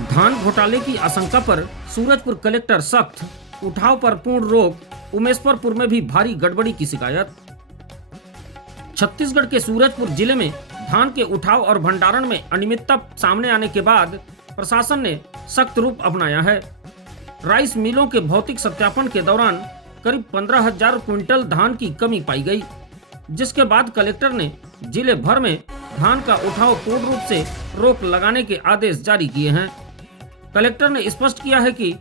धान घोटाले की आशंका पर सूरजपुर कलेक्टर सख्त, उठाव पर पूर्ण रोक। उमेशपुरपुर में भी भारी गड़बड़ी की शिकायत। छत्तीसगढ़ के सूरजपुर जिले में धान के उठाव और भंडारण में अनियमितता सामने आने के बाद प्रशासन ने सख्त रूप अपनाया है। राइस मिलों के भौतिक सत्यापन के दौरान करीब 15,000 क्विंटल धान की कमी पाई गई, जिसके बाद कलेक्टर ने जिले भर में धान का उठाव पूर्ण रूप से रोक लगाने के आदेश जारी किए हैं। कलेक्टर ने स्पष्ट किया है कि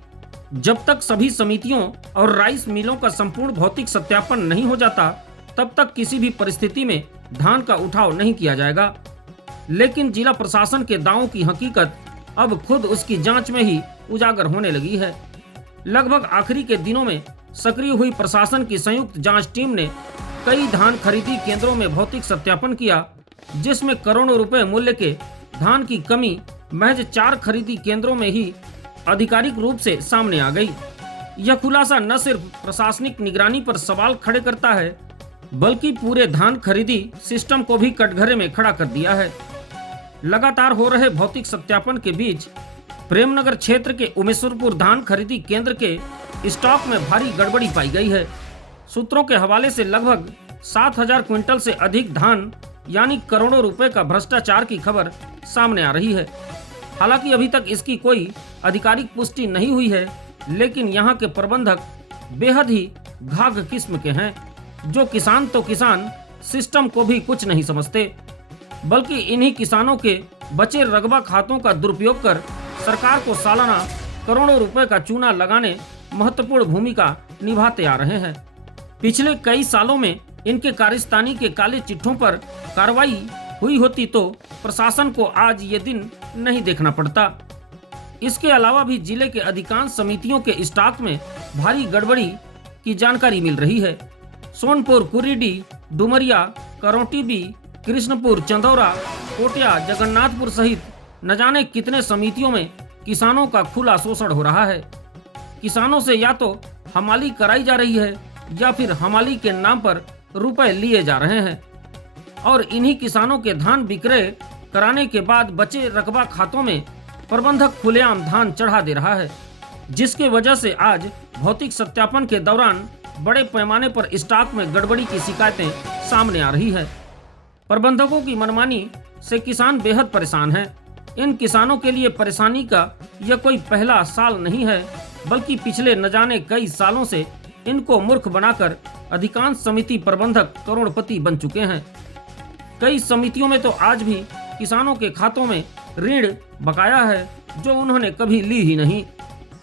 जब तक सभी समितियों और राइस मिलों का संपूर्ण भौतिक सत्यापन नहीं हो जाता, तब तक किसी भी परिस्थिति में धान का उठाव नहीं किया जाएगा। लेकिन जिला प्रशासन के दावों की हकीकत अब खुद उसकी जांच में ही उजागर होने लगी है। लगभग आखिरी के दिनों में सक्रिय हुई प्रशासन की संयुक्त जांच टीम ने कई धान खरीदी केंद्रों में भौतिक सत्यापन किया, जिसमें करोड़ों रुपए मूल्य के धान की कमी महज 4 खरीदी केंद्रों में ही आधिकारिक रूप से सामने आ गई। यह खुलासा न सिर्फ प्रशासनिक निगरानी पर सवाल खड़े करता है, बल्कि पूरे धान खरीदी सिस्टम को भी कटघरे में खड़ा कर दिया है। लगातार हो रहे भौतिक सत्यापन के बीच प्रेमनगर क्षेत्र के उमेशपुरपुर धान खरीदी केंद्र के स्टॉक में भारी गड़बड़ी पाई गई है। सूत्रों के हवाले से लगभग 7,000 क्विंटल से अधिक धान यानी करोड़ों रुपए का भ्रष्टाचार की खबर सामने आ रही है। हालांकि अभी तक इसकी कोई आधिकारिक पुष्टि नहीं हुई है, लेकिन यहाँ के प्रबंधक बेहद ही घाघ किस्म के हैं, जो किसान तो किसान सिस्टम को भी कुछ नहीं समझते, बल्कि इन्हीं किसानों के बचे रकबा खातों का दुरुपयोग कर सरकार को सालाना करोड़ों रुपए का चूना लगाने महत्वपूर्ण भूमिका निभाते आ रहे हैं। पिछले कई सालों में इनके कारिस्तानी के काले चिट्ठों पर कार्रवाई हुई होती तो प्रशासन को आज ये दिन नहीं देखना पड़ता। इसके अलावा भी जिले के अधिकांश समितियों के स्टॉक में भारी गड़बड़ी की जानकारी मिल रही है। सोनपुर, कुरीडी, डुमरिया, करौटीबी, कृष्णपुर, चंदौरा, कोटिया, जगन्नाथपुर सहित न जाने कितने समितियों में किसानों का खुला शोषण हो रहा है। किसानों से या तो हमाली कराई जा रही है या फिर हमाली के नाम पर रुपए लिए जा रहे हैं, और इन्हीं किसानों के धान विक्रय कराने के बाद बचे रकबा खातों में प्रबंधक खुलेआम धान चढ़ा दे रहा है, जिसके वजह से आज भौतिक सत्यापन के दौरान बड़े पैमाने पर स्टॉक में गड़बड़ी की शिकायतें सामने आ रही है। प्रबंधकों की मनमानी से किसान बेहद परेशान हैं। इन किसानों के लिए परेशानी का यह कोई पहला साल नहीं है, बल्कि पिछले न जाने कई सालों से इनको मूर्ख बनाकर अधिकांश समिति प्रबंधक करोड़पति बन चुके हैं। कई समितियों में तो आज भी किसानों के खातों में ऋण बकाया है, जो उन्होंने कभी ली ही नहीं।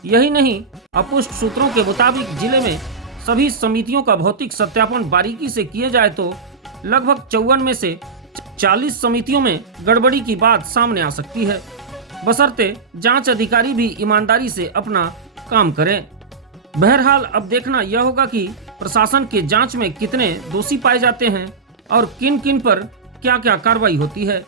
यही नहीं, अपुष्ट सूत्रों के मुताबिक जिले में सभी समितियों का भौतिक सत्यापन बारीकी से किए जाए तो लगभग 54 में से 40 समितियों में गड़बड़ी की बात सामने आ सकती है, बशर्ते जांच अधिकारी भी ईमानदारी से अपना काम करें। बहरहाल अब देखना यह होगा कि प्रशासन के जांच में कितने दोषी पाए जाते हैं और किन किन पर क्या क्या कार्रवाई होती है।